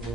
It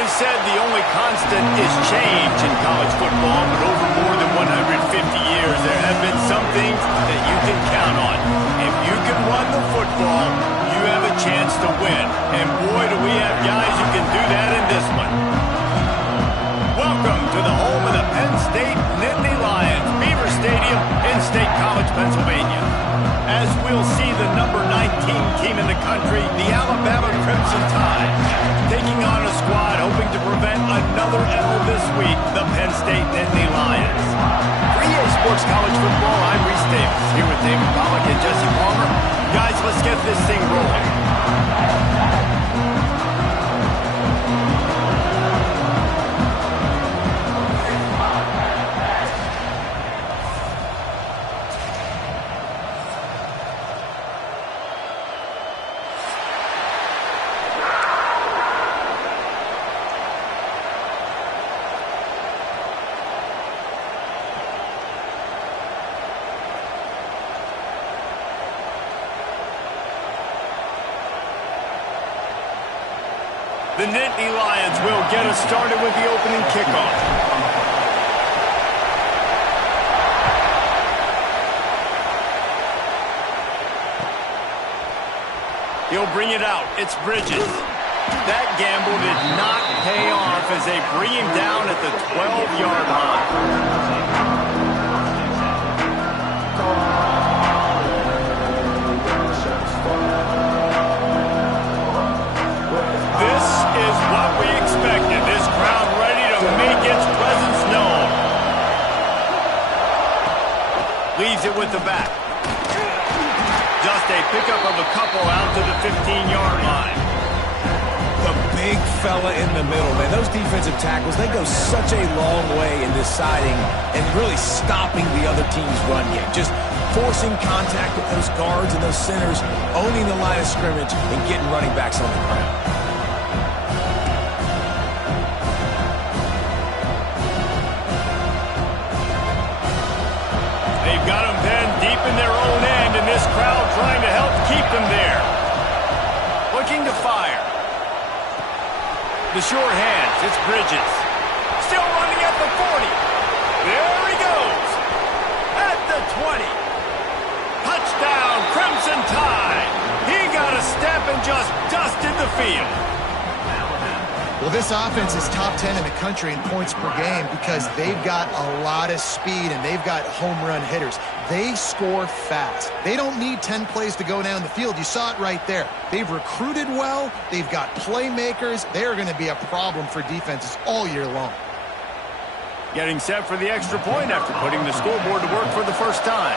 is said the only constant is change in college football, but over more than 150 years, there have been some things that you can count on. If you can run the football, you have a chance to win. And boy, do we have guys who can do that in this one. Welcome to the home of the Penn State Nittany Lions, Beaver Stadium in State College, Pennsylvania. As we'll see the number 19 team in the country, the Alabama Crimson Tide, taking on a squad hoping to prevent another L this week, the Penn State Nittany Lions. For EA Sports College Football, I'm Reese Davis, here with David Pollack and Jesse Palmer. Guys, let's get this thing rolling. The Nittany Lions will get us started with the opening kickoff. He'll bring it out. It's Bridges. That gamble did not pay off as they bring him down at the 12-yard line. This is what we expected. This crowd ready to make its presence known. Leaves it with the back. Just a pickup of a couple out to the 15-yard line. The big fella in the middle, man. Those defensive tackles, they go such a long way in deciding and really stopping the other team's run game. Just forcing contact with those guards and those centers, owning the line of scrimmage, and getting running backs on the ground. They've got them pinned deep in their own end, and this crowd trying to help keep them there. Looking to fire. The sure hands, it's Bridges. Still running at the 40. There he goes. At the 20. Touchdown, Crimson Tide. He got a step and just dusted the field. Well, this offense is top 10 in the country in points per game because they've got a lot of speed and they've got home run hitters. They score fast. They don't need 10 plays to go down the field. You saw it right there. They've recruited well. They've got playmakers. They're going to be a problem for defenses all year long. Getting set for the extra point after putting the scoreboard to work for the first time.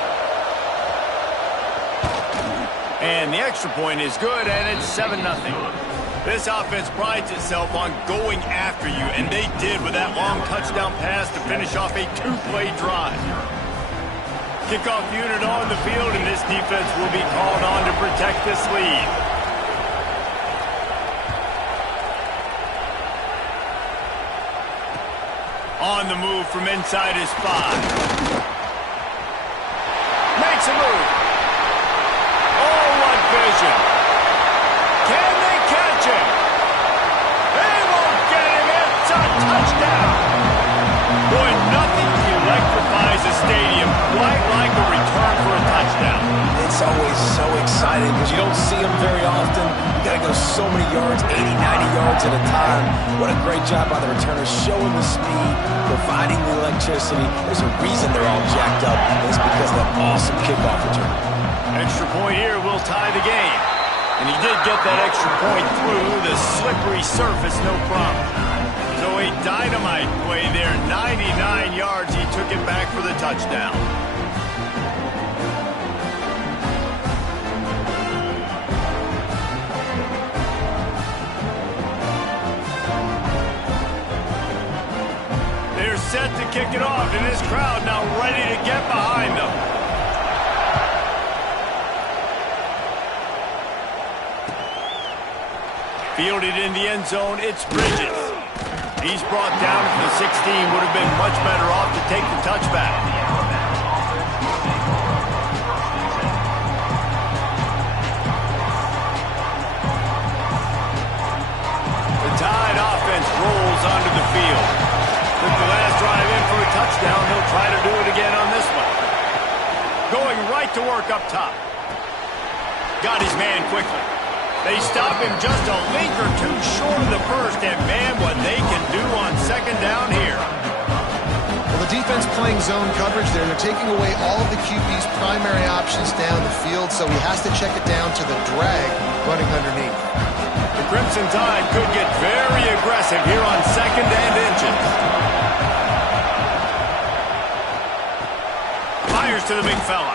And the extra point is good, and it's 7-0. This offense prides itself on going after you, and they did with that long touchdown pass to finish off a two-play drive. Kickoff unit on the field, and this defense will be called on to protect this lead. On the move from inside his 5. Makes a move. Oh, what vision. Can they catch him? They won't get him. It's a touchdown. Boy, nothing electrifies a stadium quite like a return for a touchdown. It's always so exciting because you don't see them very often. You got to go so many yards, 80, 90 yards at a time. What a great job by the returners, showing the speed, providing the electricity. There's a reason they're all jacked up, and it's because of that awesome kickoff return. Extra point here will tie the game. And he did get that extra point through the slippery surface, no problem. So a dynamite play there, 99 yards. He took it back for the touchdown. kick it off, and this crowd now ready to get behind them. Fielded in the end zone, it's Bridges. He's brought down to the 16. Would have been much better off to take the touchback. The Tide offense rolls onto the field. Took the last drive in for a touchdown. He'll try to do it again on this one. Going right to work up top. Got his man quickly. They stop him just a link or two short of the first, and man, what they can do on second down here. Well, the defense playing zone coverage there. They're taking away all of the QB's primary options down the field, so he has to check it down to the drag running underneath. The Crimson Tide could get very aggressive here on second and inches. Fires to the big fella.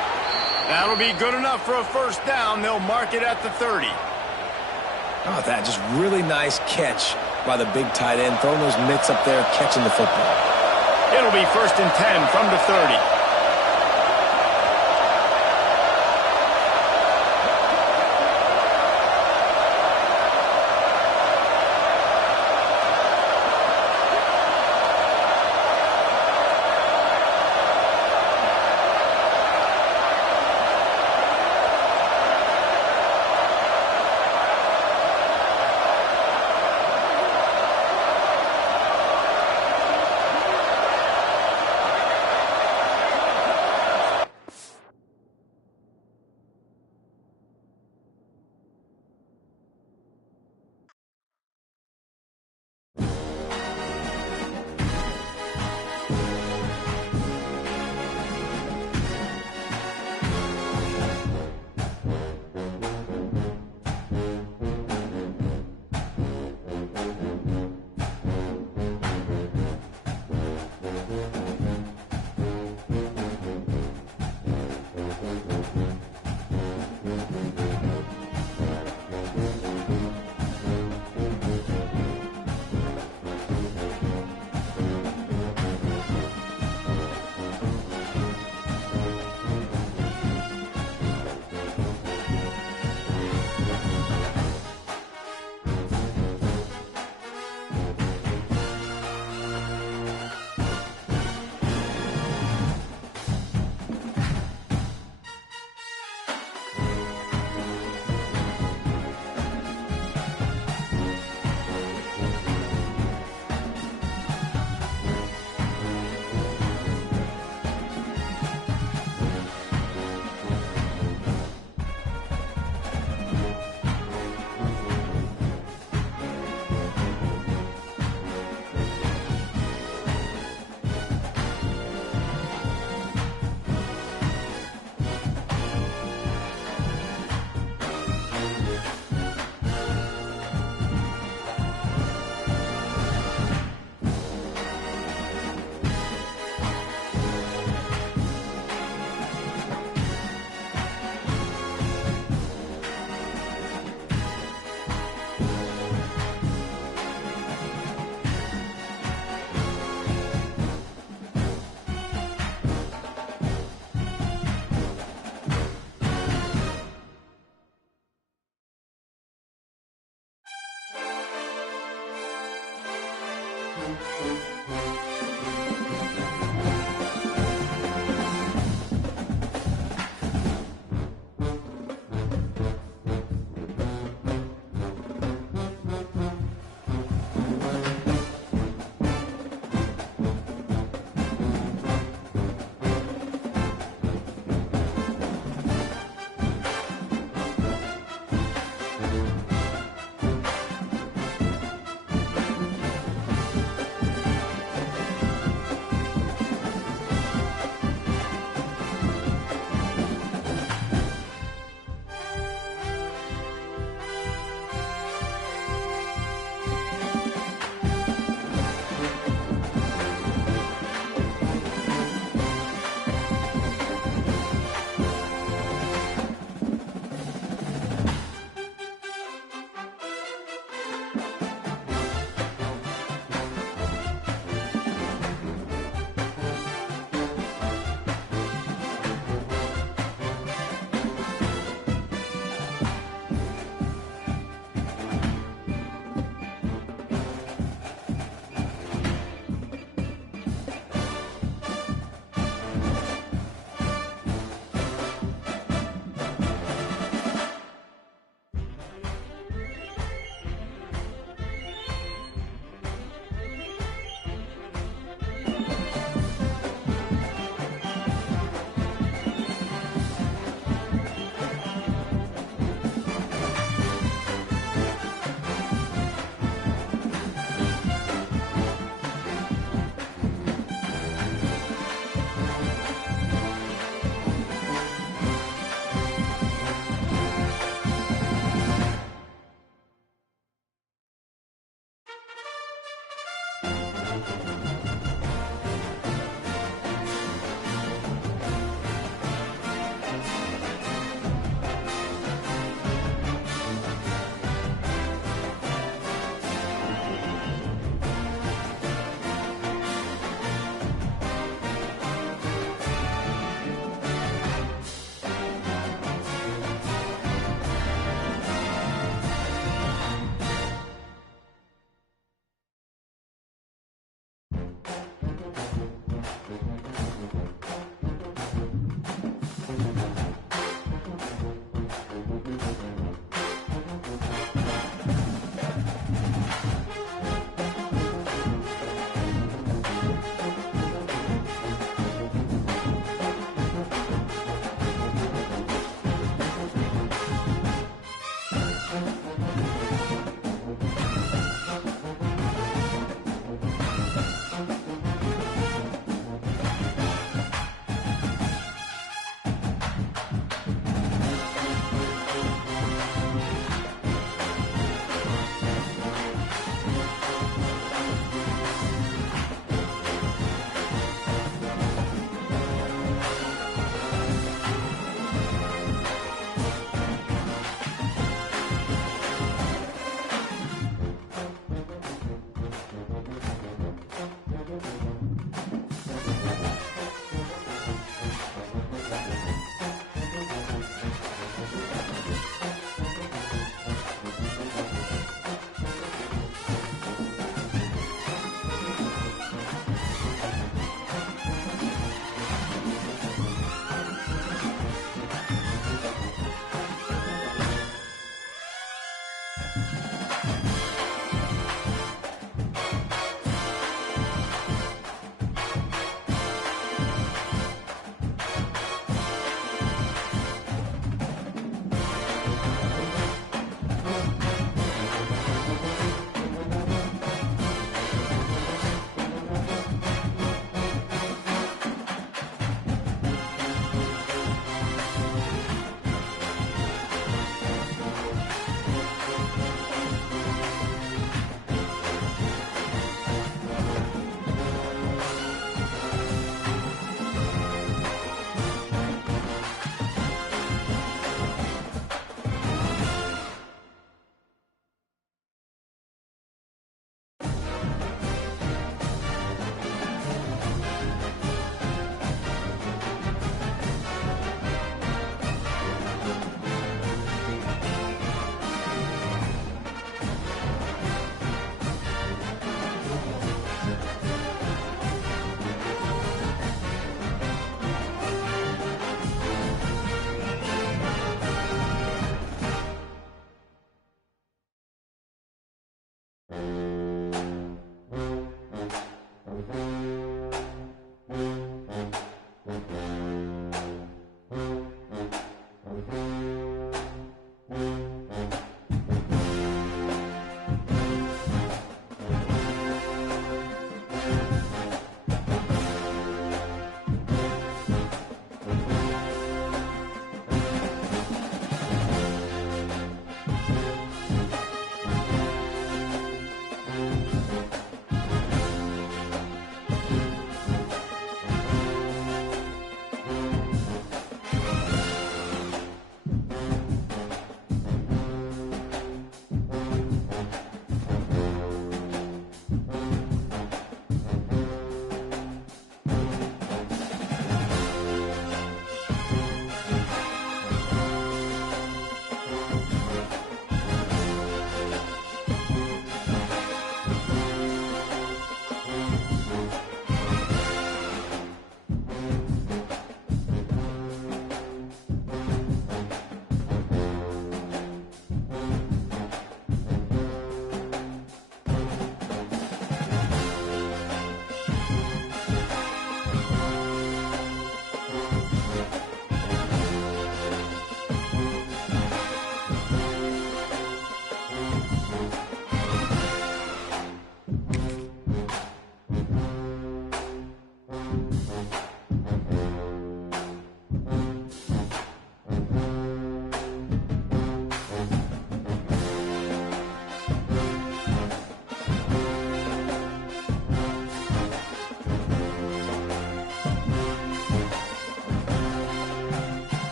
That'll be good enough for a first down. They'll mark it at the 30. Oh, that just really nice catch by the big tight end, throwing those mitts up there, catching the football. It'll be 1st and 10 from the 30.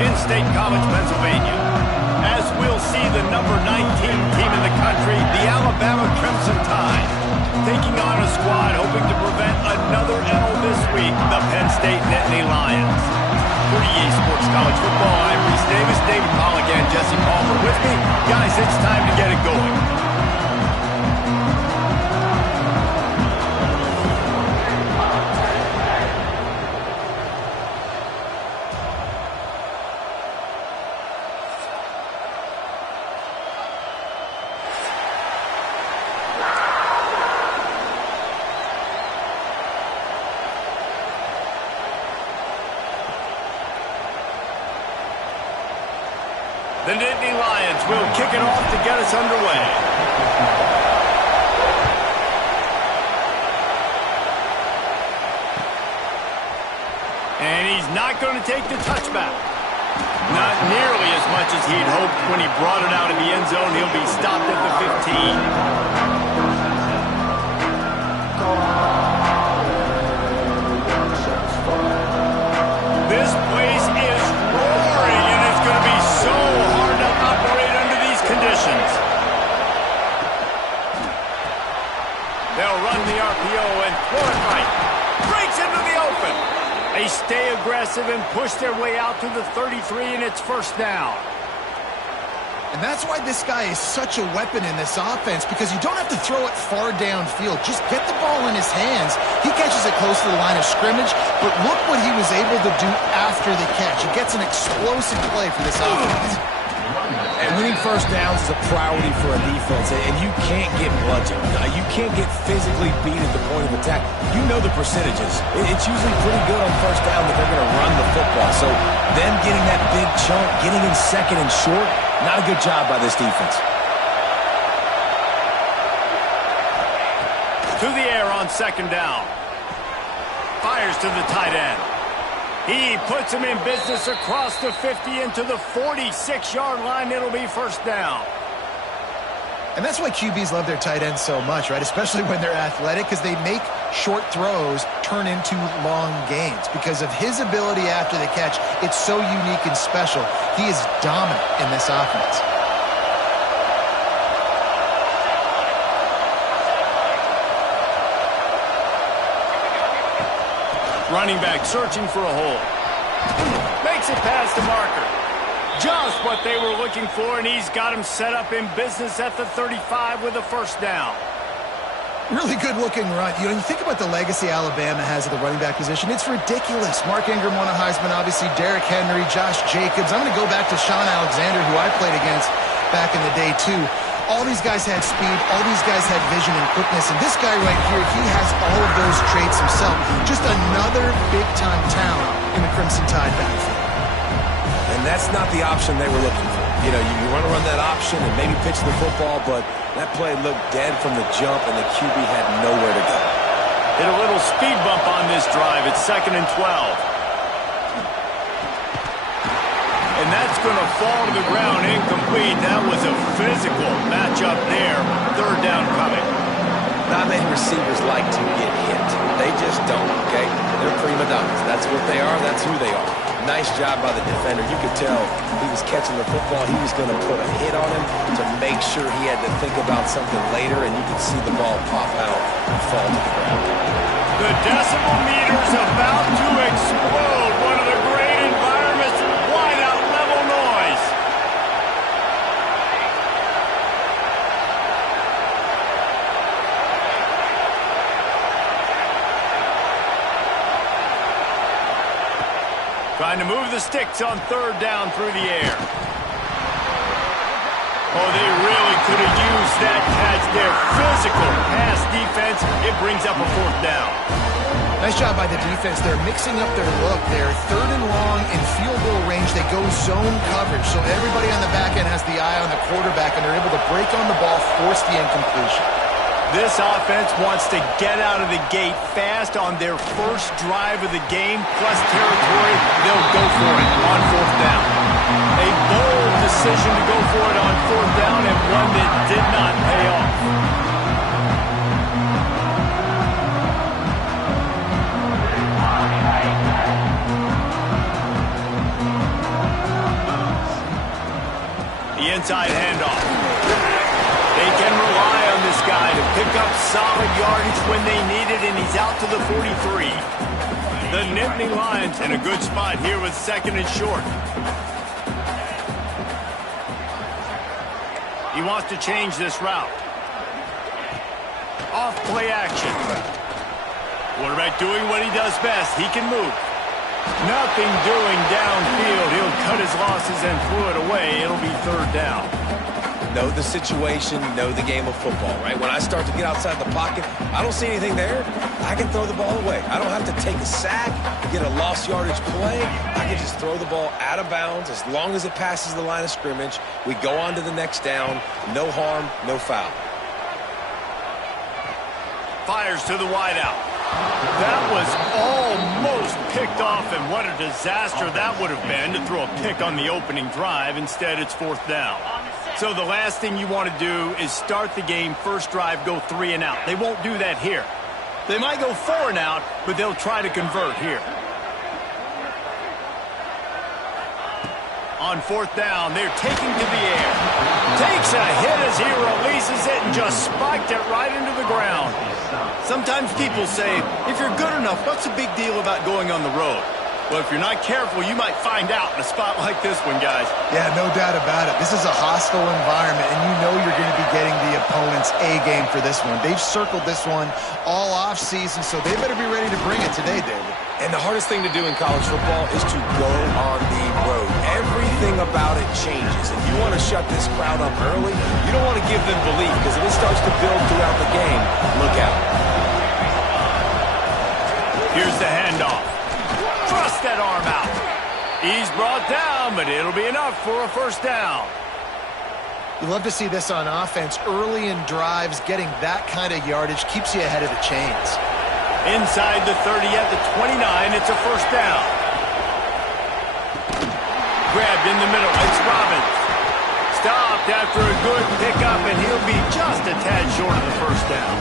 in State College, Pennsylvania. As we'll see the number 19 team in the country, the Alabama Crimson Tide, taking on a squad hoping to prevent another L this week, the Penn State Nittany Lions. For EA Sports College Football, I'm Reese Davis, David Pollock, and Jesse Palmer with me. Guys, it's time to get it going. The Nittany Lions will kick it off to get us underway. And he's not going to take the touchback. Not nearly as much as he'd hoped when he brought it out of the end zone. He'll be stopped at the 15. This place is roaring, and it's going to be so hard to operate under these conditions. They'll run the RPO and throw it right. Breaks into the open. They stay aggressive and push their way out to the 33, and it's first down. And that's why this guy is such a weapon in this offense, because you don't have to throw it far downfield. Just get the ball in his hands. He catches it close to the line of scrimmage, but look what he was able to do after the catch. He gets an explosive play for this offense. And winning first downs is a priority for a defense, and you can't get bludgeoned. You can't get physically beat at the point of attack. You know the percentages. It's usually pretty good on first down that they're going to run the football. So them getting that big chunk, getting in second and short, not a good job by this defense. To the air on second down. Fires to the tight end. He puts him in business across the 50 into the 46-yard line. It'll be first down. And that's why QBs love their tight ends so much, right? Especially when they're athletic, because they make short throws turn into long gains. Because of his ability after the catch, it's so unique and special. He is dominant in this offense. Running back searching for a hole. Makes it past the marker. Just what they were looking for, and he's got him set up in business at the 35 with a first down. Really good-looking run. You think about the legacy Alabama has at the running back position. It's ridiculous. Mark Ingram won a Heisman, obviously. Derrick Henry, Josh Jacobs. I'm going to go back to Sean Alexander, who I played against back in the day, too. All these guys had speed. All these guys had vision and quickness. And this guy right here, he has all of those traits himself. Just another big-time talent in the Crimson Tide backfield. And that's not the option they were looking for. You know, you want to run that option and maybe pitch the football, but that play looked dead from the jump, and the QB had nowhere to go. Hit a little speed bump on this drive. It's 2nd and 12. And that's going to fall to the ground incomplete. That was a physical matchup there. Third down coming. Not many receivers like to get hit. They just don't, okay? They're prima donnas. That's what they are. That's who they are. Nice job by the defender. You could tell he was catching the football. He was going to put a hit on him to make sure he had to think about something later, and you could see the ball pop out and fall to the ground. The decibel meter's about to explode. One of the great environments, wide out level noise. Trying to move the sticks on third down through the air. Oh, they really could have used that catch there. Physical pass defense. It brings up a fourth down. Nice job by the defense. They're mixing up their look. They're third and long in field goal range. They go zone coverage. So everybody on the back end has the eye on the quarterback, and they're able to break on the ball, force the incompletion. This offense wants to get out of the gate fast on their first drive of the game, plus territory. They'll go for it on fourth down. A bold decision to go for it on fourth down, and one that did not pay off. handoff. They can rely on this guy to pick up solid yardage when they need it, and he's out to the 43. The Nittany Lions in a good spot here with 2nd and short. He wants to change this route. Off play action. Quarterback doing what he does best. He can move. Nothing doing downfield. He'll cut his losses and throw it away. It'll be 3rd down. Know the situation, know the game of football, right? When I start to get outside the pocket, I don't see anything there, I can throw the ball away. I don't have to take a sack, get a lost yardage play. I can just throw the ball out of bounds as long as it passes the line of scrimmage. We go on to the next down. No harm, no foul. Fires to the wideout. That was almost picked off, and what a disaster that would have been to throw a pick on the opening drive. Instead, it's 4th down. So the last thing you want to do is start the game, first drive, go 3 and out. They won't do that here. They might go 4 and out, but they'll try to convert here. On 4th down, they're taking to the air. Takes a hit as he releases it and just spiked it right into the ground. Sometimes people say, if you're good enough, what's the big deal about going on the road? Well, if you're not careful, you might find out in a spot like this one, guys. Yeah, no doubt about it. This is a hostile environment, and you know you're going to be getting the opponent's A game for this one. They've circled this one all offseason, so they better be ready to bring it today, David. And the hardest thing to do in college football is to go on the road. Everything about it changes. If you want to shut this crowd up early, you don't want to give them belief, because if it starts to build throughout the game, look out. Here's the handoff. Thrust that arm out. He's brought down, but it'll be enough for a 1st down. You love to see this on offense. Early in drives, getting that kind of yardage keeps you ahead of the chains. Inside the 30 at the 29, it's a 1st down. Grabbed in the middle, it's Robbins. Stopped after a good pickup, and he'll be just a tad short of the 1st down.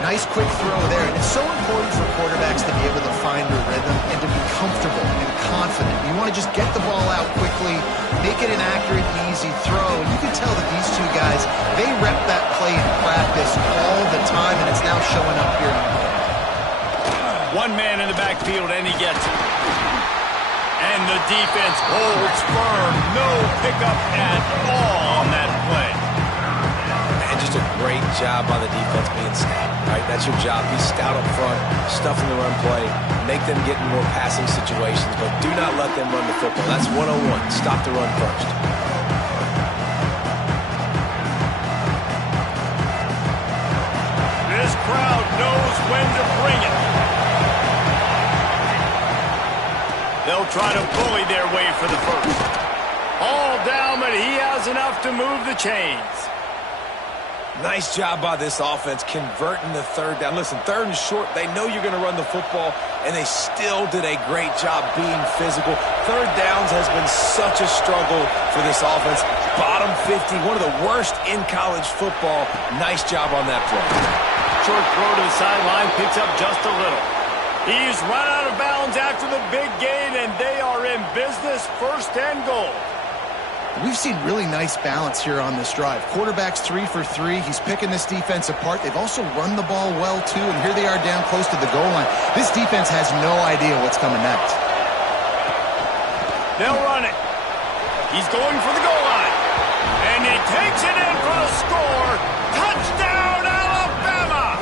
Nice quick throw there. And it's so important for quarterbacks to be able to find their rhythm and to be comfortable and confident. You want to just get the ball out quickly, make it an accurate and easy throw. And you can tell that these two guys, they rep that play in practice all the time, and it's now showing up here on the field. One man in the backfield, and he gets it. And the defense holds firm. No pickup at all on that play. Just a great job by the defense being stout, right? That's your job. Be stout up front, stuff in the run play, make them get in more passing situations, but do not let them run the football. That's 101. Stop the run first. This crowd knows when to bring it. They'll try to bully their way for the 1st. All down, but he has enough to move the chains. Nice job by this offense converting the 3rd down. Listen, 3rd and short, they know you're going to run the football, and they still did a great job being physical. 3rd downs has been such a struggle for this offense. Bottom 50, one of the worst in college football. Nice job on that play. Short throw to the sideline, picks up just a little. He's run out of bounds after the big gain, and they are in business, 1st and goal. We've seen really nice balance here on this drive. Quarterback's 3 for 3. He's picking this defense apart. They've also run the ball well, too, and here they are down close to the goal line. This defense has no idea what's coming next. They'll run it. He's going for the goal line. And he takes it in for the score. Touchdown, Alabama!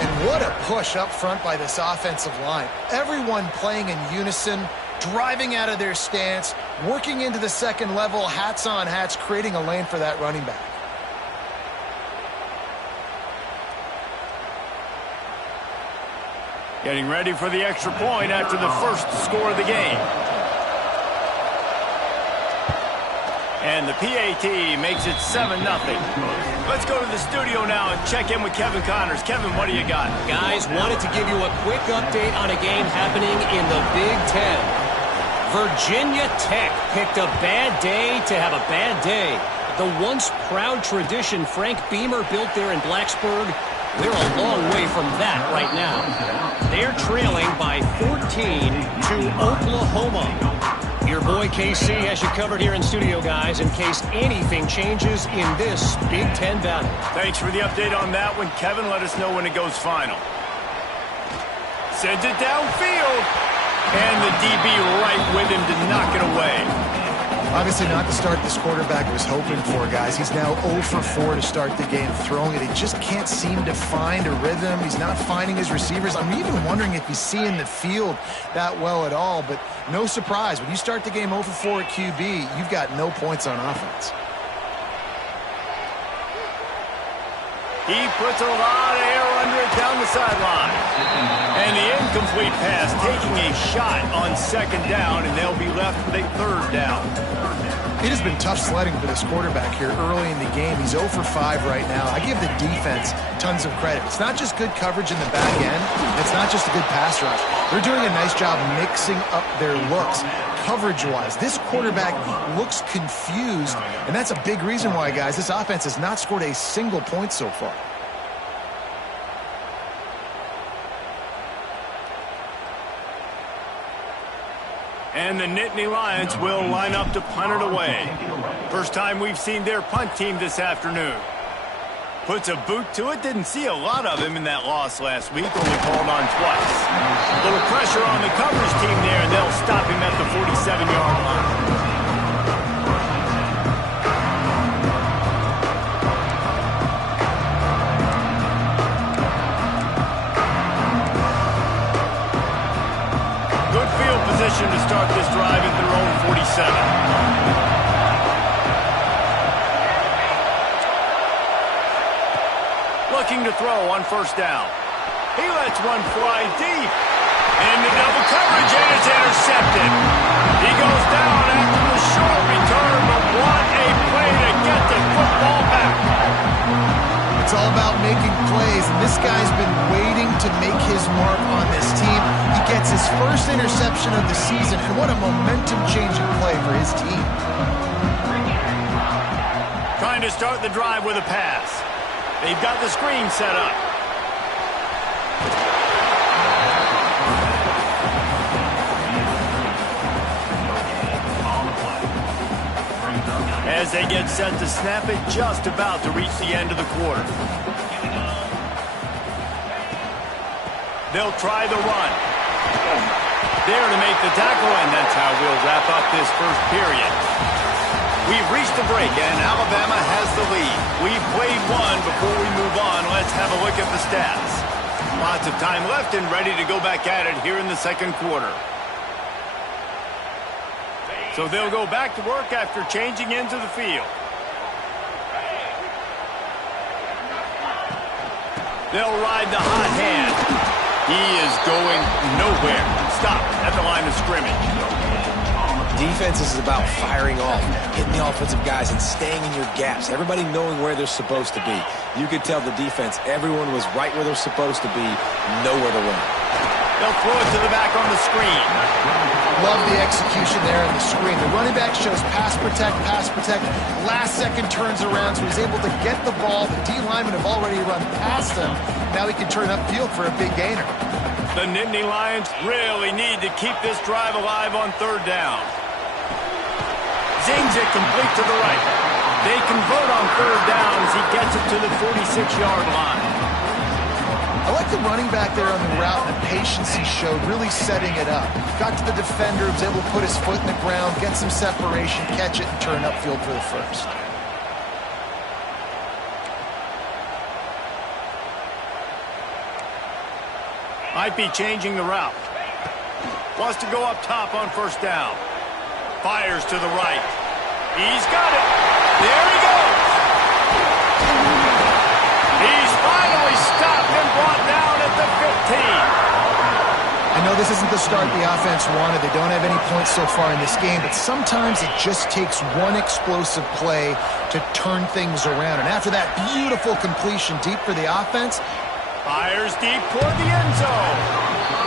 And what a push up front by this offensive line. Everyone playing in unison, driving out of their stance, working into the 2nd level, hats on hats, creating a lane for that running back. Getting ready for the extra point after the 1st score of the game. And the PAT makes it 7-0. Let's go to the studio now and check in with Kevin Connors. Kevin, what do you got? Guys, wanted to give you a quick update on a game happening in the Big Ten. Virginia Tech picked a bad day to have a bad day. The once proud tradition Frank Beamer built there in Blacksburg, they're a long way from that right now. They're trailing by 14 to Oklahoma. Your boy KC has you covered here in studio, guys, in case anything changes in this Big Ten battle. Thanks for the update on that one, Kevin. Let us know when it goes final. Sends it downfield. And the DB right with him to knock it away. Obviously not the start this quarterback was hoping for, guys. He's now 0 for 4 to start the game throwing it. He just can't seem to find a rhythm. He's not finding his receivers. I'm even wondering if he's seeing the field that well at all. But no surprise, when you start the game 0 for 4 at QB, you've got no points on offense. He puts a lot of air under it down the sideline. And the incomplete pass taking a shot on second down, and they'll be left with a third down. It has been tough sledding for this quarterback here early in the game. He's 0 for 5 right now. I give the defense tons of credit. It's not just good coverage in the back end. It's not just a good pass rush. They're doing a nice job mixing up their looks coverage-wise. This quarterback looks confused, and that's a big reason why, guys, this offense has not scored a single point so far. And the Nittany Lions will line up to punt it away. First time we've seen their punt team this afternoon. Puts a boot to it. Didn't see a lot of him in that loss last week. Only called on twice. A little pressure on the coverage team there, and they'll stop him at the 47-yard line. Position to start this drive at their own 47. Looking to throw on first down. He lets one fly deep. And the double coverage, and it's intercepted. He goes down after the short return, but what a play to get the football back. It's all about making plays, and this guy's been waiting to make his mark on this team. He gets his first interception of the season, and what a momentum-changing play for his team. Trying to start the drive with a pass. They've got the screen set up. As they get set to snap it, just about to reach the end of the quarter. They'll try the run. There to make the tackle, and that's how we'll wrap up this first period. We've reached the break, and Alabama has the lead. We've played one. Before we move on, let's have a look at the stats. Lots of time left and ready to go back at it here in the second quarter. So they'll go back to work after changing into the field. They'll ride the hot hand. He is going nowhere. Stop at the line of scrimmage. Defense is about firing off, hitting the offensive guys, and staying in your gaps. Everybody knowing where they're supposed to be. You could tell the defense, everyone was right where they're supposed to be, nowhere to run. They'll throw it to the back on the screen. Love the execution there on the screen. The running back shows pass protect, pass protect. Last second turns around, so he's able to get the ball. The D linemen have already run past him. Now he can turn upfield for a big gainer. The Nittany Lions really need to keep this drive alive on third down. Zings it complete to the right. They convert on third down as he gets it to the 46-yard line. I like the running back there on the route and the patience he showed, really setting it up. Got to the defender, was able to put his foot in the ground, get some separation, catch it, and turn upfield for the first. Might be changing the route. Wants to go up top on first down. Fires to the right. He's got it. There he goes. He's finally stopped and brought down at the 15. I know this isn't the start the offense wanted. They don't have any points so far in this game, but sometimes it just takes one explosive play to turn things around. And after that beautiful completion deep for the offense, fires deep toward the end zone.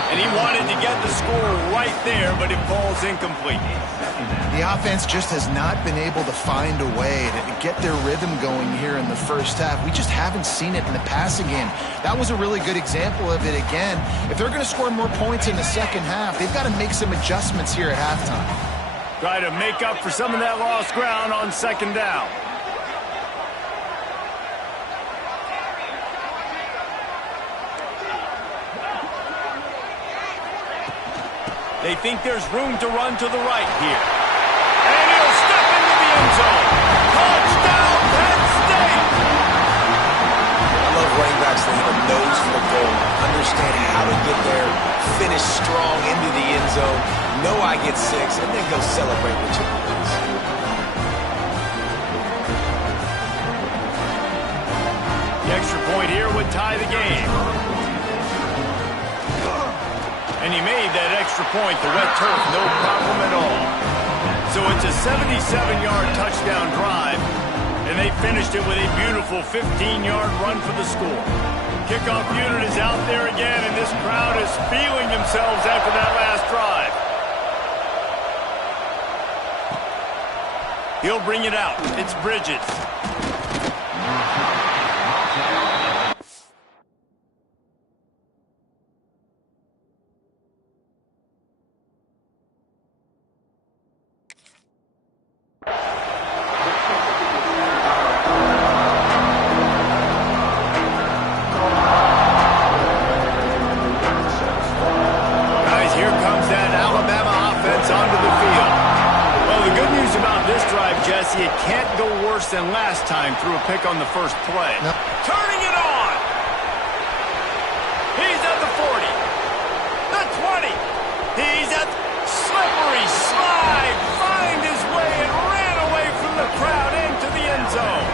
And he wanted to get the score right there, but it falls incomplete. The offense just has not been able to find a way to get their rhythm going here in the first half. We just haven't seen it in the passing game. That was a really good example of it again. If they're going to score more points in the second half, they've got to make some adjustments here at halftime. Try to make up for some of that lost ground on second down. They think there's room to run to the right here. And he'll step into the end zone. Touchdown, Penn State! I love running backs that have a nose for the goal, understand how to get there, finish strong into the end zone, know I get 6, and then go celebrate with your boys. The extra point here would tie the game. And he made that extra point, the wet turf, no problem at all. So it's a 77-yard touchdown drive, and they finished it with a beautiful 15-yard run for the score. Kickoff unit is out there again, and this crowd is feeling themselves after that last drive. He'll bring it out. It's Bridges. It can't go worse than last time through a pick on the first play. Nope. Turning it on. He's at the 40. The 20. He's at slippery slide. Find his way and ran away from the crowd into the end zone.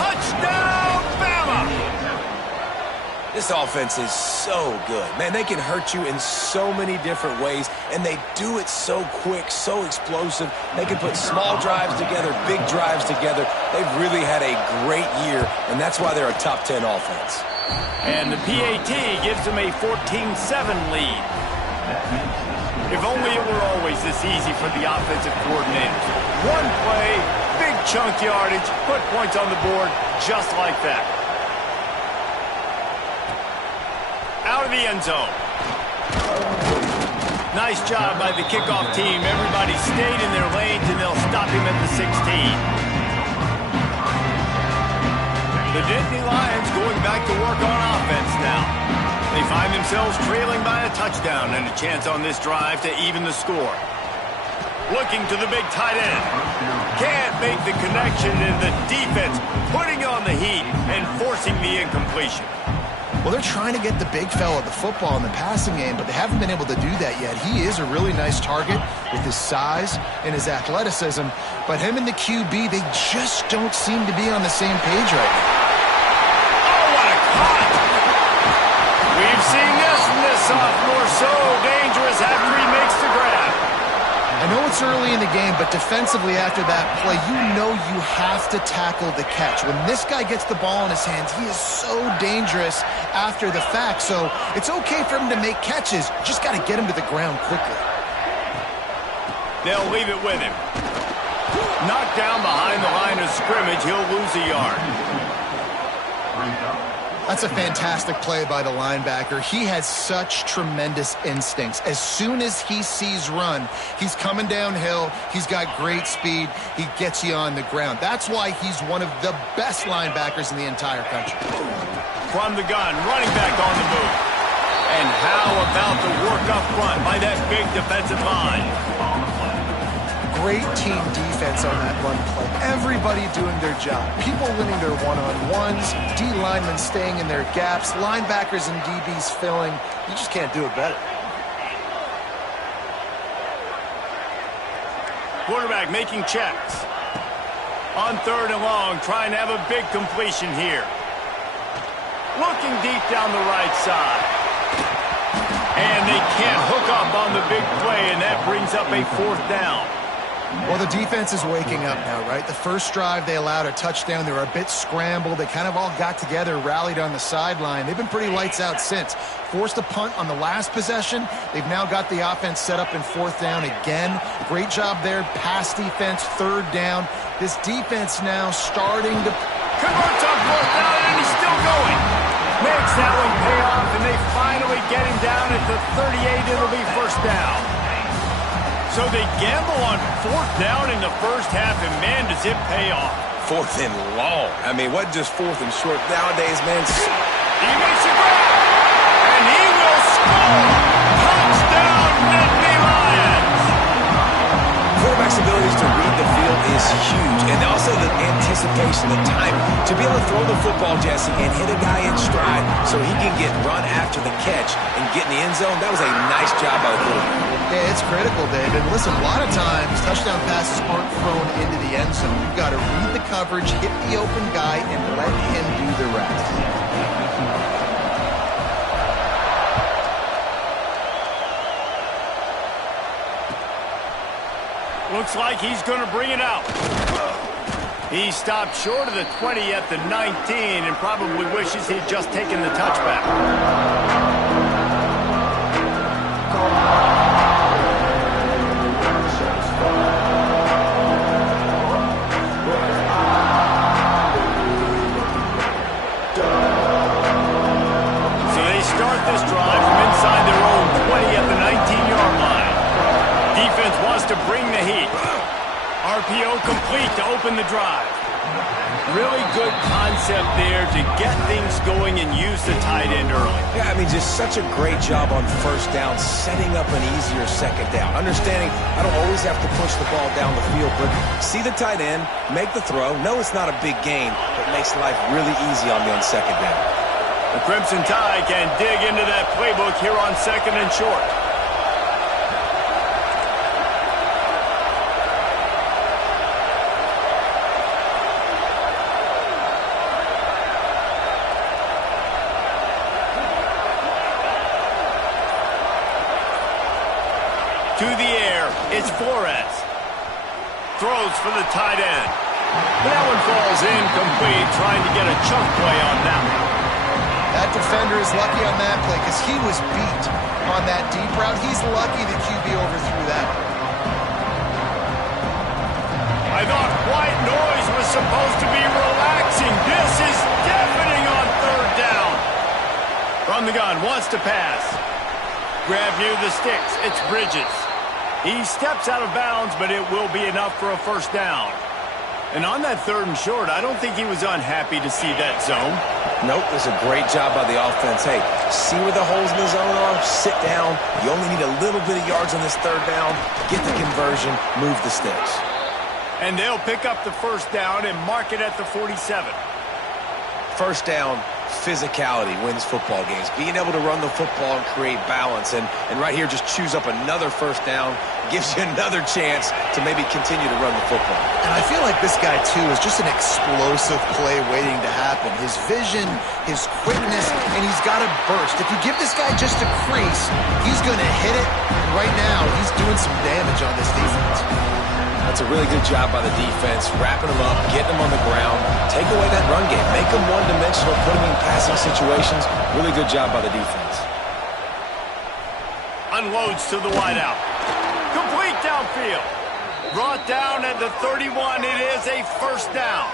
Touchdown, Bama. This offense is so good. Man, they can hurt you in so many different ways, and they do it so quick, so explosive. They can put small drives together, big drives together. They've really had a great year, and that's why they're a top 10 offense. And the PAT gives them a 14-7 lead. If only it were always this easy for the offensive coordinators. One play, big chunk yardage, put points on the board just like that. Out of the end zone. Nice job by the kickoff team. Everybody stayed in their lanes, and they'll stop him at the 16. The Nittany Lions going back to work on offense now. They find themselves trailing by a touchdown and a chance on this drive to even the score. Looking to the big tight end. Can't make the connection, and the defense putting on the heat and forcing the incompletion. Well, they're trying to get the big fella the football in the passing game, but they haven't been able to do that yet. He is a really nice target with his size and his athleticism, but him and the QB, they just don't seem to be on the same page right now. Oh, what a cut! We've seen this from this sophomore, so dangerous after he makes the grab. I know it's early in the game, but defensively after that play, you know you have to tackle the catch. When this guy gets the ball in his hands, he is so dangerous after the fact. So it's okay for him to make catches. You just got to get him to the ground quickly. They'll leave it with him. Knocked down behind the line of scrimmage, he'll lose a yard. That's a fantastic play by the linebacker. He has such tremendous instincts. As soon as he sees run, he's coming downhill. He's got great speed. He gets you on the ground. That's why he's one of the best linebackers in the entire country. From the gun, running back on the move. And how about the work up front by that big defensive line? Great team defense on that run play. Everybody doing their job. People winning their one-on-ones, D linemen staying in their gaps, linebackers and DBs filling. You just can't do it better. Quarterback making checks. On 3rd and long, trying to have a big completion here. Looking deep down the right side. And they can't hook up on the big play, and that brings up a 4th down. Well, the defense is waking up now, right? The first drive, they allowed a touchdown. They were a bit scrambled. They kind of all got together, rallied on the sideline. They've been pretty lights out since. Forced a punt on the last possession. They've now got the offense set up in 4th down again. Great job there. Pass defense, 3rd down. This defense now starting to... Converts on 4th down, and he's still going. Makes that one pay off, and they finally get him down at the 38. It'll be 1st down. So So they gamble on 4th down in the first half, and man, does it pay off. 4th and long. I mean, what just 4th and short nowadays, man? He makes a grab, and he will score. Touchdown, Nittany Lions. Quarterback's abilities to read the field is huge, and also the anticipation, the timing. To be able to throw the football, Jesse, and hit a guy in stride so he can get run after the catch and get in the end zone, that was a nice job by the quarterback. Yeah, it's critical, David. Listen, a lot of times, touchdown passes aren't thrown into the end zone. You've got to read the coverage, hit the open guy, and let him do the rest. Looks like he's going to bring it out. He stopped short of the 20 at the 19 and probably wishes he'd just taken the touchback. So they start this drive from inside their own 20 at the 19-yard line. Defense wants to bring the heat. RPO complete to open the drive. Really good concept there to get things going and use the tight end early. Yeah, I mean, just such a great job on 1st down, setting up an easier 2nd down. Understanding I don't always have to push the ball down the field, but see the tight end, make the throw. No, it's not a big gain, but makes life really easy on me on 2nd down. The Crimson Tide can dig into that playbook here on 2nd and short. To the air, it's Flores. Throws for the tight end. That one falls incomplete, trying to get a chunk play on that one. That defender is lucky on that play because he was beat on that deep route. He's lucky the QB overthrew that. I thought white noise was supposed to be relaxing. This is deafening on 3rd down. From the gun, wants to pass. Grab near the sticks. It's Bridges. He steps out of bounds, but it will be enough for a 1st down. And on that 3rd and short, I don't think he was unhappy to see that zone. Nope, it was a great job by the offense. Hey, see where the holes in the zone are? Sit down. You only need a little bit of yards on this 3rd down. Get the conversion, move the sticks. And they'll pick up the 1st down and mark it at the 47. 1st down, physicality wins football games. Being able to run the football and create balance. And right here, just choose up another 1st down. Gives you another chance to maybe continue to run the football. And I feel like this guy, too, is just an explosive play waiting to happen. His vision, his quickness, and he's got a burst. If you give this guy just a crease, he's going to hit it. And right now, he's doing some damage on this defense. That's a really good job by the defense, wrapping them up, getting them on the ground, take away that run game, make them one-dimensional, put them in passing situations. Really good job by the defense. Unloads to the wideout. Complete downfield. Brought down at the 31. It is a 1st down.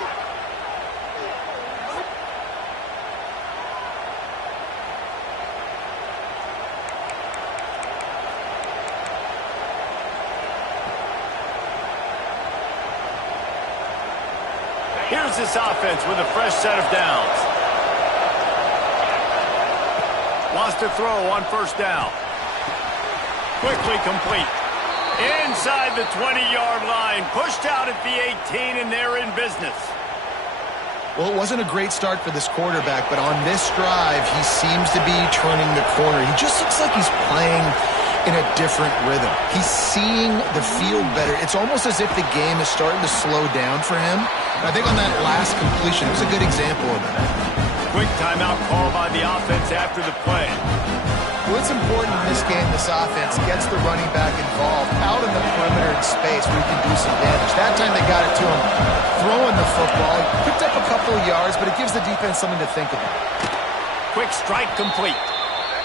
Here's this offense with a fresh set of downs. Wants to throw on 1st down. Quickly complete. Inside the 20-yard line. Pushed out at the 18, and they're in business. Well, it wasn't a great start for this quarterback, but on this drive, he seems to be turning the corner. He just looks like he's playing in a different rhythm. He's seeing the field better. It's almost as if the game is starting to slow down for him. And I think on that last completion, it was a good example of that. Quick timeout call by the offense after the play. What's important in this game, this offense gets the running back involved out in the perimeter in space where he can do some damage. That time they got it to him throwing the football. He picked up a couple of yards, but it gives the defense something to think about. Quick strike complete.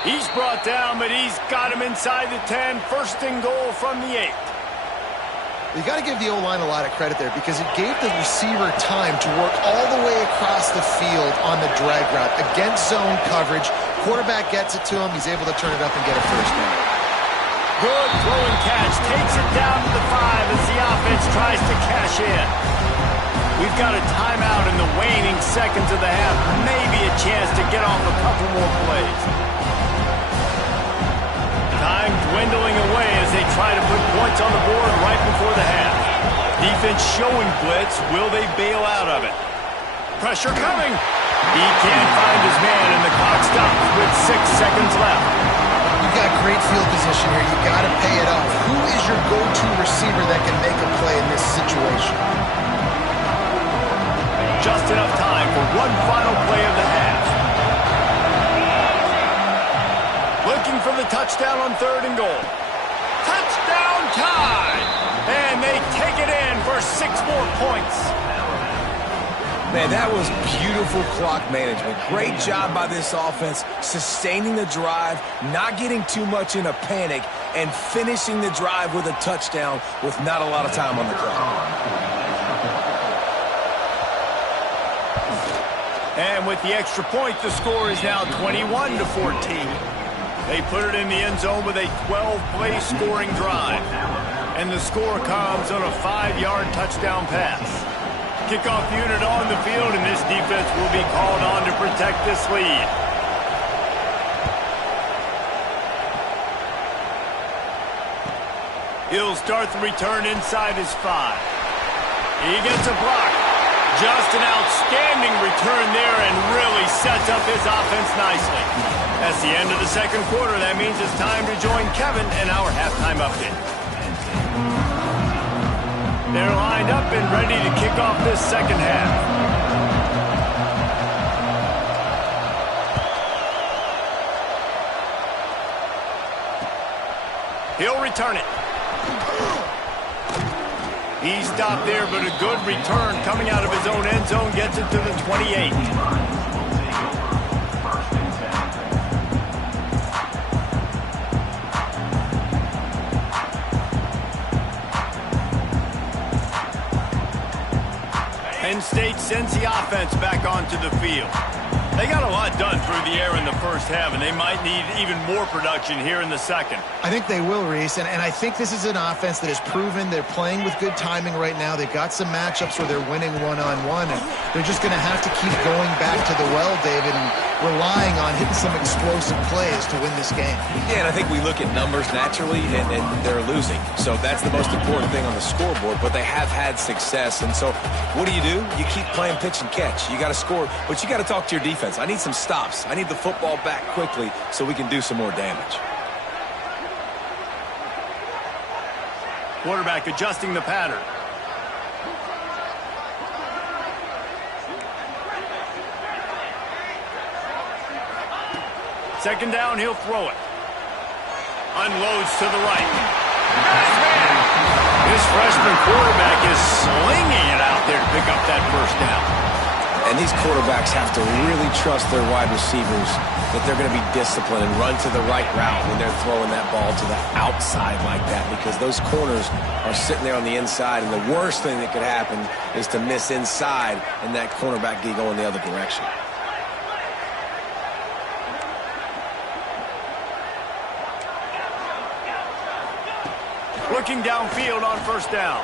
He's brought down, but he's got him inside the 10. 1st and goal from the 8. You got to give the O-line a lot of credit there because it gave the receiver time to work all the way across the field on the drag route against zone coverage. Quarterback gets it to him. He's able to turn it up and get a 1st down. Good throw and catch. Takes it down to the 5 as the offense tries to cash in. We've got a timeout in the waning seconds of the half. Maybe a chance to get off a couple more plays. Time dwindling away as they try to put points on the board right before the half. Defense showing blitz. Will they bail out of it? Pressure coming. He can't find his man, and the clock stops with 6 seconds left. You've got great field position here. You got to pay it off. Who is your go-to receiver that can make a play in this situation? Just enough time for one final play of the half. Looking for the touchdown on 3rd and goal. Touchdown time! And they take it in for 6 more points. Man, that was beautiful clock management. Great job by this offense, sustaining the drive, not getting too much in a panic, and finishing the drive with a touchdown with not a lot of time on the clock. And with the extra point, the score is now 21-14. They put it in the end zone with a 12-play scoring drive. And the score comes on a 5-yard touchdown pass. Kickoff unit on the field, and this defense will be called on to protect this lead. He'll start the return inside his 5. He gets a block. Just an outstanding return there and really sets up his offense nicely. That's the end of the second quarter. That means it's time to join Kevin and our halftime update. They're lined up and ready to kick off this second half. He'll return it. He stopped there, but a good return coming out of his own end zone gets it to the 28. Penn State sends the offense back onto the field. They got a lot done through the air in the first half, and they might need even more production here in the second. I think they will, Reese, and I think this is an offense that has proven they're playing with good timing right now. They've got some matchups where they're winning one-on-one, and they're just going to have to keep going back to the well, David, and relying on hitting some explosive plays to win this game. Yeah, and I think we look at numbers naturally, and they're losing. So that's the most important thing on the scoreboard, but they have had success. And so what do? You keep playing pitch and catch. You got to score, but you got to talk to your defense. I need some stops. I need the football back quickly so we can do some more damage. Quarterback adjusting the pattern. Second down, he'll throw it. Unloads to the right. This freshman quarterback is slinging it out there to pick up that first down. And these quarterbacks have to really trust their wide receivers that they're going to be disciplined and run to the right route when they're throwing that ball to the outside like that, because those corners are sitting there on the inside, and the worst thing that could happen is to miss inside and that cornerback get going the other direction. Looking downfield on first down.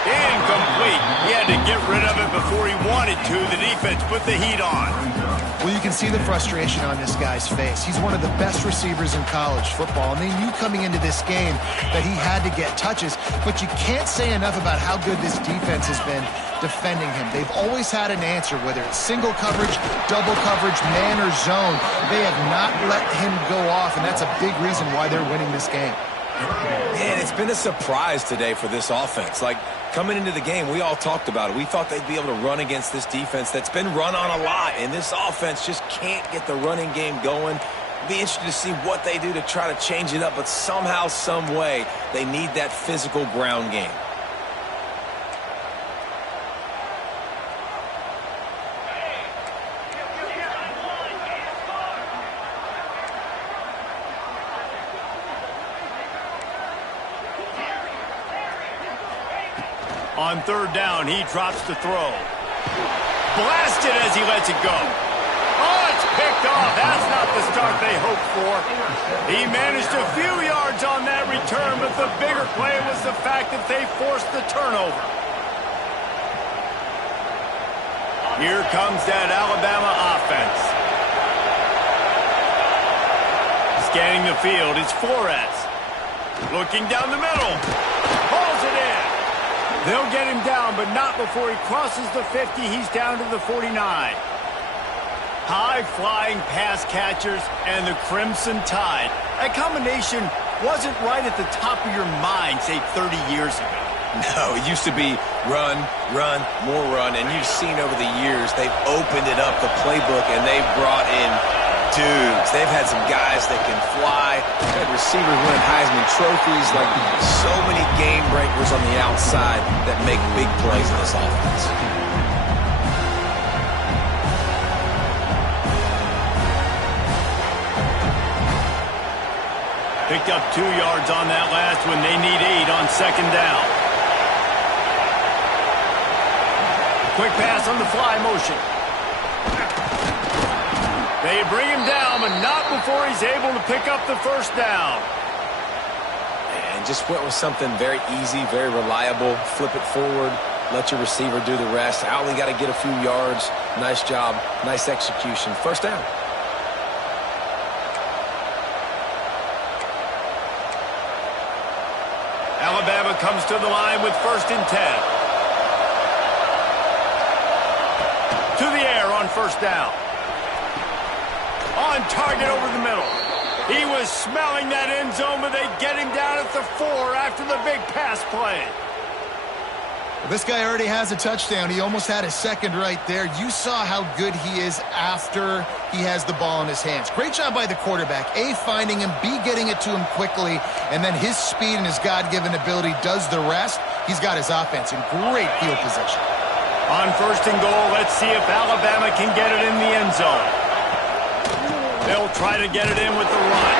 Incomplete. He had to get rid of it before he wanted to. The defense put the heat on. Well, you can see the frustration on this guy's face. He's one of the best receivers in college football, and they knew coming into this game that he had to get touches, but you can't say enough about how good this defense has been defending him. They've always had an answer, whether it's single coverage, double coverage, man or zone. They have not let him go off, and that's a big reason why they're winning this game. Man, it's been a surprise today for this offense. Like, coming into the game, we all talked about it. We thought they'd be able to run against this defense that's been run on a lot, and this offense just can't get the running game going. Be interested to see what they do to try to change it up, but somehow, some way, they need that physical ground game. On third down, he drops to throw. Blasted as he lets it go. Oh, it's picked picked off. That's not the start they hoped for. He managed a few yards on that return, but the bigger play was the fact that they forced the turnover. Here comes that Alabama offense. Scanning the field, it's Flores. Looking down the middle. Hauls it in. They'll get him down, but not before he crosses the 50. He's down to the 49. High-flying pass catchers and the Crimson Tide. That combination wasn't right at the top of your mind, say, 30 years ago. No, it used to be run, run, more run, and you've seen over the years they've opened it up, the playbook, and they've brought in dudes. They've had some guys that can fly. They've had receivers winning Heisman trophies, like so many game breakers on the outside that make big plays in this offense. Picked up 2 yards on that last one. They need 8 on second down. Quick pass on the fly motion. They bring him down, but not before he's able to pick up the first down. And just went with something very easy, very reliable. Flip it forward, let your receiver do the rest. I only got to get a few yards. Nice job, nice execution. First down. Alabama comes to the line with 1st and 10. To the air on first down. On target over the middle. He was smelling that end zone, but they get him down at the 4 after the big pass play. This guy already has a touchdown. He almost had a second right there. You saw how good he is after he has the ball in his hands. Great job by the quarterback. A, finding him, B, getting it to him quickly, and then his speed and his God-given ability does the rest. He's got his offense in great field position. On 1st and goal, let's see if Alabama can get it in the end zone. They'll try to get it in with the run.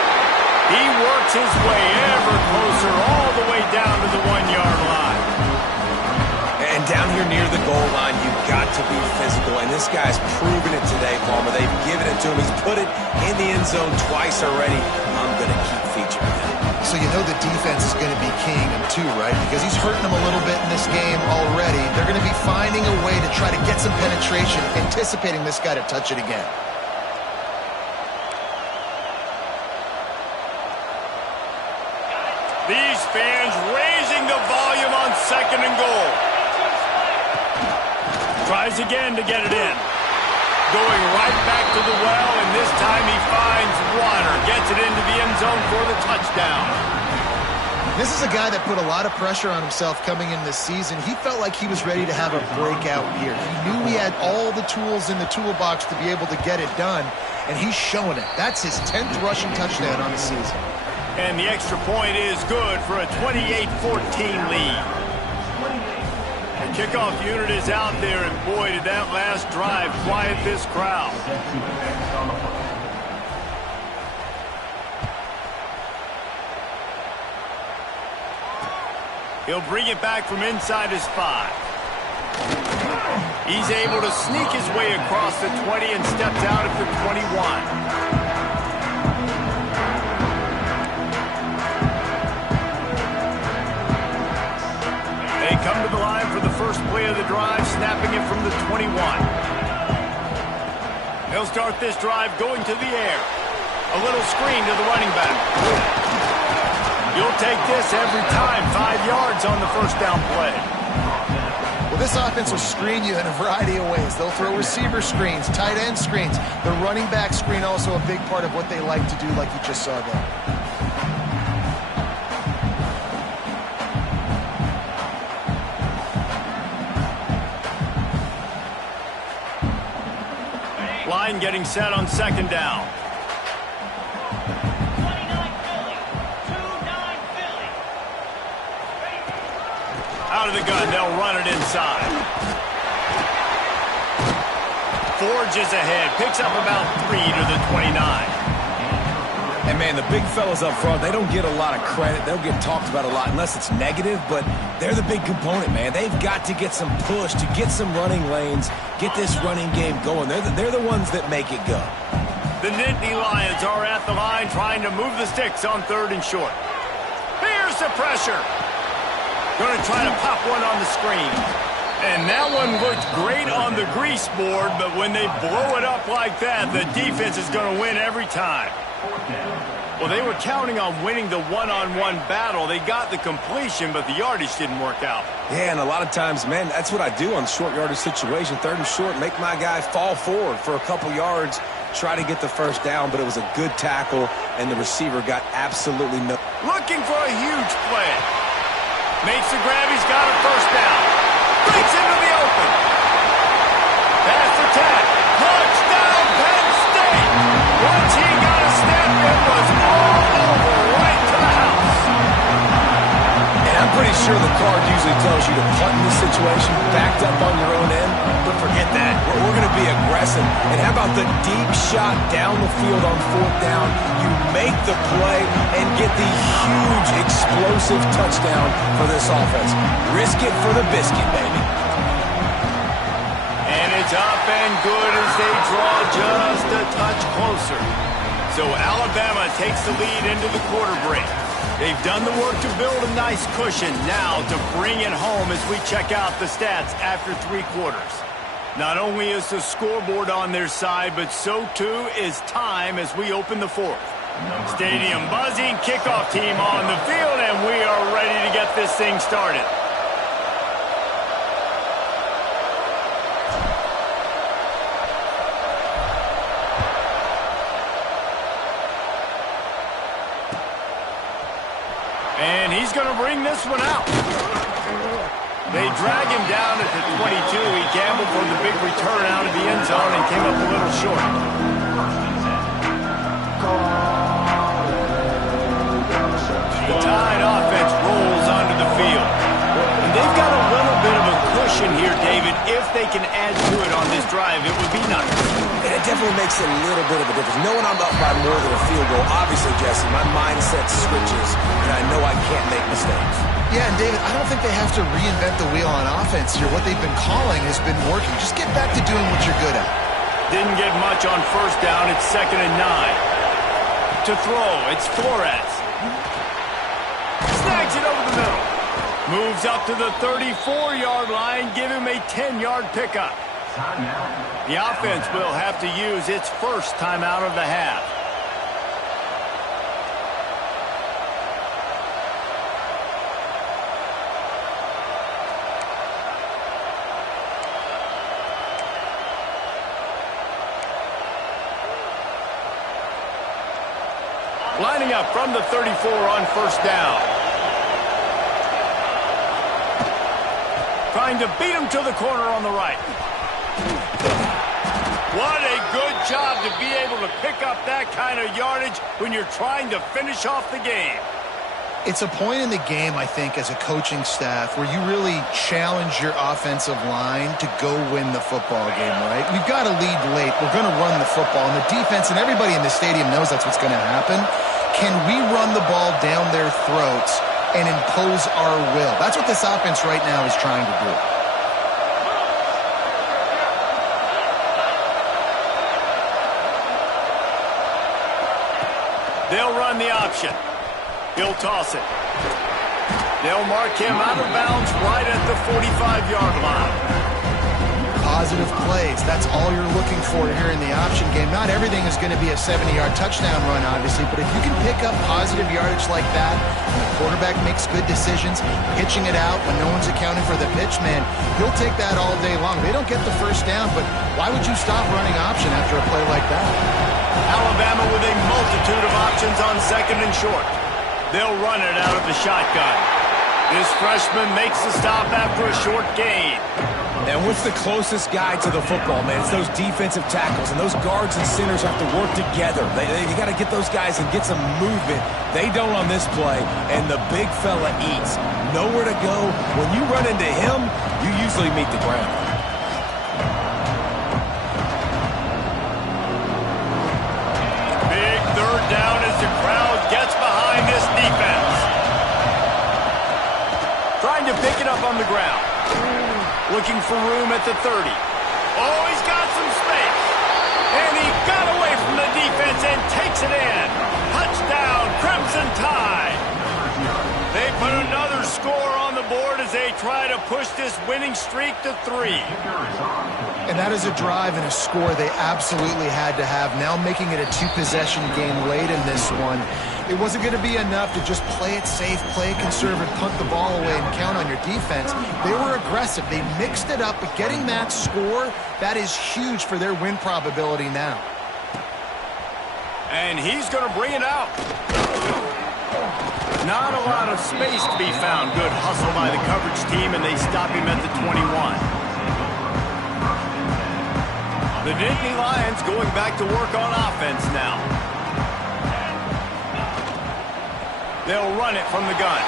He works his way ever closer all the way down to the 1-yard line. And down here near the goal line, you've got to be physical. And this guy's proven it today, Palmer. They've given it to him. He's put it in the end zone twice already. I'm going to keep featuring him. So you know the defense is going to be keying him too, right? Because he's hurting them a little bit in this game already. They're going to be finding a way to try to get some penetration, anticipating this guy to touch it again. These fans raising the volume on 2nd and goal. Tries again to get it in. Going right back to the well, and this time he finds water. Gets it into the end zone for the touchdown. This is a guy that put a lot of pressure on himself coming in this season. He felt like he was ready to have a breakout year. He knew he had all the tools in the toolbox to be able to get it done, and he's showing it. That's his 10th rushing touchdown on the season. And the extra point is good for a 28-14 lead. The kickoff unit is out there, and boy, did that last drive quiet this crowd. He'll bring it back from inside his 5. He's able to sneak his way across the 20 and steps out at the 21. They come to the line for the first play of the drive, snapping it from the 21. They'll start this drive going to the air. A little screen to the running back. You'll take this every time. 5 yards on the first down play. Well, this offense will screen you in a variety of ways. They'll throw receiver screens, tight end screens. The running back screen also a big part of what they like to do, like you just saw there. Line getting set on second down. Out of the gun, they'll run it inside. Forges ahead, picks up about 3 to the 29. And, man, the big fellas up front, they don't get a lot of credit. They'll get talked about a lot unless it's negative, but they're the big component, man. They've got to get some push to get some running lanes, get this running game going. They're the ones that make it go. The Nittany Lions are at the line trying to move the sticks on 3rd and short. Here's the pressure. Going to try to pop one on the screen. And that one looked great on the grease board, but when they blow it up like that, the defense is going to win every time. Well, they were counting on winning the one-on-one battle. They got the completion, but the yardage didn't work out. Yeah, and a lot of times, man, that's what I do on short yardage situation. 3rd and short, make my guy fall forward for a couple yards, try to get the first down, but it was a good tackle, and the receiver got absolutely no... Looking for a huge play. Makes the grab, he's got a first down. Breaks into the open. Pass attack. Touchdown, Penn State. Once he got a step, it was all over right to the house. And I'm pretty sure the card usually tells you to punt in this situation, backed up on your own end, but forget that. We're going to be aggressive. And how about the deep shot down the field on 4th down? You make the play and get the huge explosive touchdown for this offense. Risk it for the biscuit, baby. And it's up and good as they draw just a touch closer. So Alabama takes the lead into the quarter break. They've done the work to build a nice cushion. Now to bring it home as we check out the stats after 3 quarters. Not only is the scoreboard on their side, but so too is time as we open the 4th. Stadium buzzing, kickoff team on the field, and we are ready to get this thing started. And he's going to bring this one out. They drag him down at the 22. He gambled for the big return out of the end zone and came up a little short. The Tide offense rolls onto the field. And they've got a little bit of a cushion here, David. If they can add to it on this drive, it would be nice. And it definitely makes a little bit of a difference. Knowing I'm up by more than a field goal, obviously, Jesse, my mindset switches, and I know I can't make mistakes. Yeah, and David, I don't think they have to reinvent the wheel on offense here. What they've been calling has been working. Just get back to doing what you're good at. Didn't get much on 1st down. It's 2nd and 9. To throw, it's Flores. Snags it over the middle. Moves up to the 34-yard line. Give him a 10-yard pickup. The offense will have to use its first timeout of the half. Lining up from the 34 on 1st down. Trying to beat him to the corner on the right. What a good job to be able to pick up that kind of yardage when you're trying to finish off the game. It's a point in the game, I think, as a coaching staff where you really challenge your offensive line to go win the football game, right? We've got to lead late. We're going to run the football. And the defense and everybody in the stadium knows that's what's going to happen. Can we run the ball down their throats and impose our will? That's what this offense right now is trying to do. They'll run the option. He'll toss it. They'll mark him out of bounds right at the 45-yard line. Positive plays. That's all you're looking for here in the option game. Not everything is going to be a 70-yard touchdown run, obviously, but if you can pick up positive yardage like that, and the quarterback makes good decisions, pitching it out when no one's accounting for the pitch, man, he'll take that all day long. They don't get the first down, but why would you stop running option after a play like that? Alabama with a multitude of options on 2nd and short. They'll run it out of the shotgun. This freshman makes the stop after a short gain. And what's the closest guy to the football, man? It's those defensive tackles, and those guards and centers have to work together. You got to get those guys and get some movement. They don't on this play, and the big fella eats. Nowhere to go. When you run into him, you usually meet the ground. Big 3rd down as the crowd gets behind this defense. Trying to pick it up on the ground. Looking for room at the 30. Oh, he's got some space. And he got away from the defense. takes it in. Touchdown, Crimson Tide. They put another score on the board as they try to push this winning streak to 3. And that is a drive and a score they absolutely had to have. Now making it a 2-possession game late in this one. It wasn't going to be enough to just play it safe, play it conservative, punt the ball away, and count on your defense. They were aggressive. They mixed it up, but getting that score, that is huge for their win probability now. And he's going to bring it out. Not a lot of space to be found. Good hustle by the coverage team, and they stop him at the 21. The Nittany Lions going back to work on offense now. They'll run it from the gun.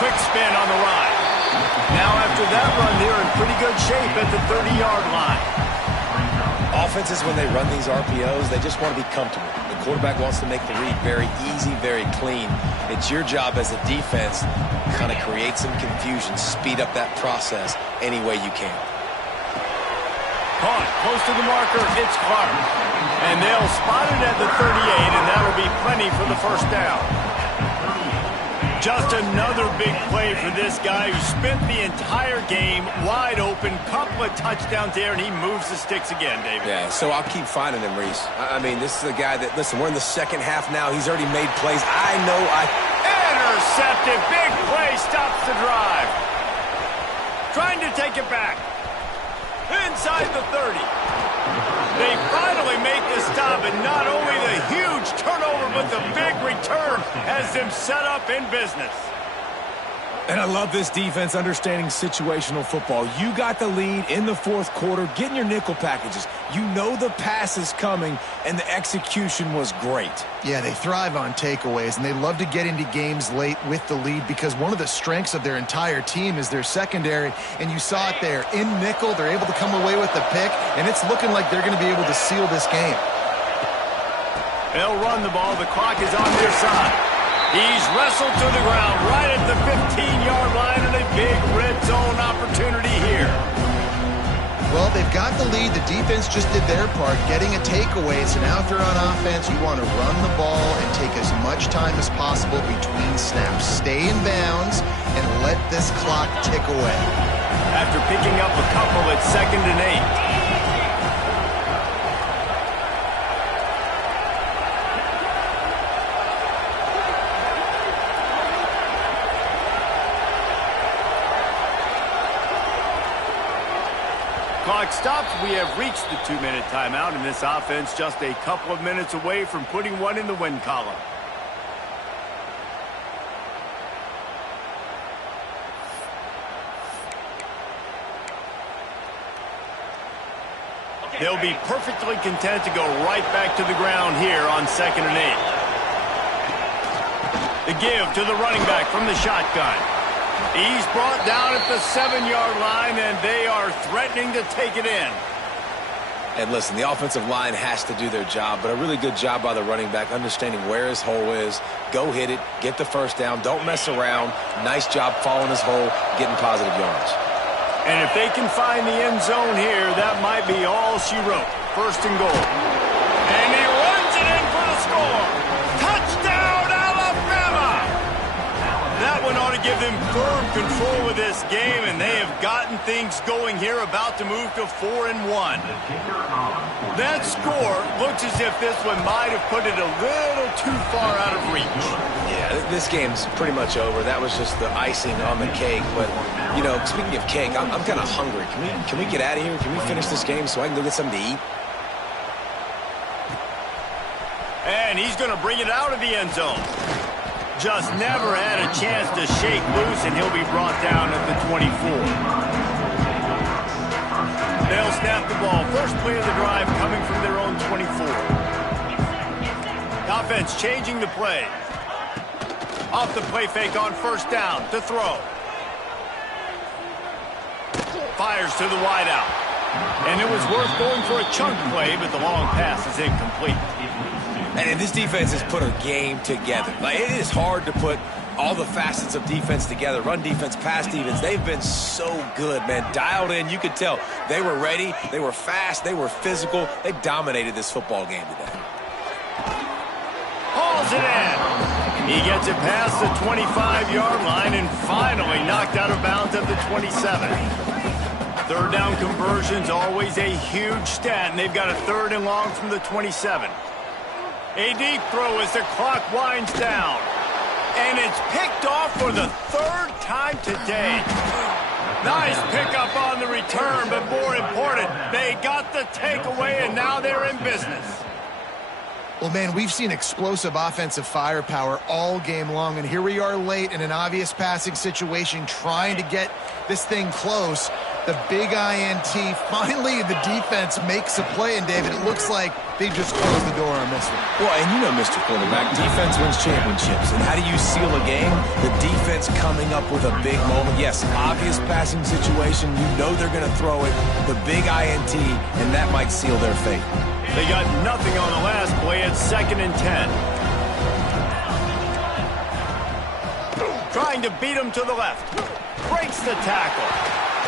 Quick spin on the ride. Now after that run, they're in pretty good shape at the 30-yard line. Offenses, when they run these RPOs, they just want to be comfortable. The quarterback wants to make the read very easy, very clean. It's your job as a defense to kind of create some confusion, speed up that process any way you can. Caught close to the marker, it's Clark. And they'll spot it at the 38, and that'll be plenty for the first down. Just another big play for this guy who spent the entire game wide open. Couple of touchdowns there, and he moves the sticks again, David. Yeah, so I'll keep finding him, Reese. I mean, this is a guy that, listen, we're in the second half now. He's already made plays. Intercepted. Big play stops the drive. Trying to take it back. Inside the 30. They finally make the stop, and not only the huge turnover, but the big return has them set up in business. And I love this defense understanding situational football. You got the lead in the fourth quarter, getting your nickel packages. You know the pass is coming, and the execution was great. Yeah, they thrive on takeaways, and they love to get into games late with the lead because one of the strengths of their entire team is their secondary, and you saw it there. In nickel, they're able to come away with the pick, and it's looking like they're going to be able to seal this game. They'll run the ball. The clock is on their side. He's wrestled to the ground right at the 15-yard line, and a big red zone opportunity here. Well, they've got the lead. The defense just did their part, getting a takeaway. So now if they're on offense, you want to run the ball and take as much time as possible between snaps. Stay in bounds and let this clock tick away. After picking up a couple at 2nd and 8. Clock stops. We have reached the 2-minute timeout, and this offense just a couple of minutes away from putting one in the win column. They'll be perfectly content to go right back to the ground here on 2nd and 8. The give to the running back from the shotgun. He's brought down at the 7-yard line, and they are threatening to take it in. And listen, the offensive line has to do their job, but a really good job by the running back understanding where his hole is. Go hit it, get the first down, don't mess around. Nice job following his hole, getting positive yards. And if they can find the end zone here, that might be all she wrote. 1st and goal. And he runs it in for the score. Touchdown, Alabama! That one ought to give them firm control of this game, and they have gotten things going here, about to move to 4-1. That score looks as if this one might have put it a little too far out of reach. Yeah, this game's pretty much over. That was just the icing on the cake. But, you know, speaking of cake, I'm kind of hungry. Can we get out of here? Can we finish this game so I can go get something to eat? And he's going to bring it out of the end zone. Just never had a chance to shake loose, and he'll be brought down at the 24. They'll snap the ball. First play of the drive coming from their own 24. Offense changing the play. Off the play fake on 1st down to throw. Fires to the wideout. And it was worth going for a chunk play, but the long pass is incomplete. And this defense has put a game together. Like, it is hard to put all the facets of defense together. Run defense, pass defense. They've been so good, man. Dialed in. You could tell they were ready. They were fast. They were physical. They dominated this football game today. drills it in. He gets it past the 25-yard line and finally knocked out of bounds at the 27. Third down conversion's always a huge stat, and they've got a 3rd and long from the 27. A deep throw as the clock winds down. And it's picked off for the 3rd time today. Nice pickup on the return, but more important, they got the takeaway, and now they're in business. Well, man, we've seen explosive offensive firepower all game long, and here we are late in an obvious passing situation trying to get this thing close. The big INT, finally the defense makes a play, and David, it looks like they just closed the door on this one. Well, and you know, Mr. Quarterback, defense wins championships. And how do you seal a game? The defense coming up with a big moment. Yes, obvious passing situation. You know they're going to throw it. The big INT, and that might seal their fate. They got nothing on the last play at 2nd and 10. Trying to beat him to the left. Breaks the tackle.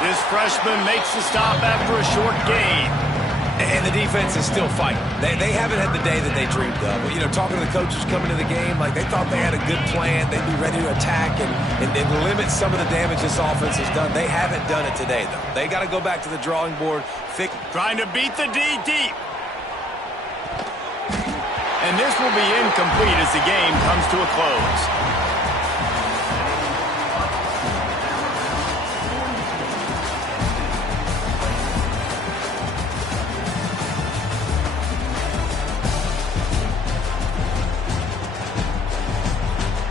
This freshman makes the stop after a short gain. And the defense is still fighting. They haven't had the day that they dreamed of. You know, talking to the coaches coming to the game, like they thought they had a good plan. They'd be ready to attack and limit some of the damage this offense has done. They haven't done it today, though. They got to go back to the drawing board. Trying to beat the D deep. And this will be incomplete as the game comes to a close.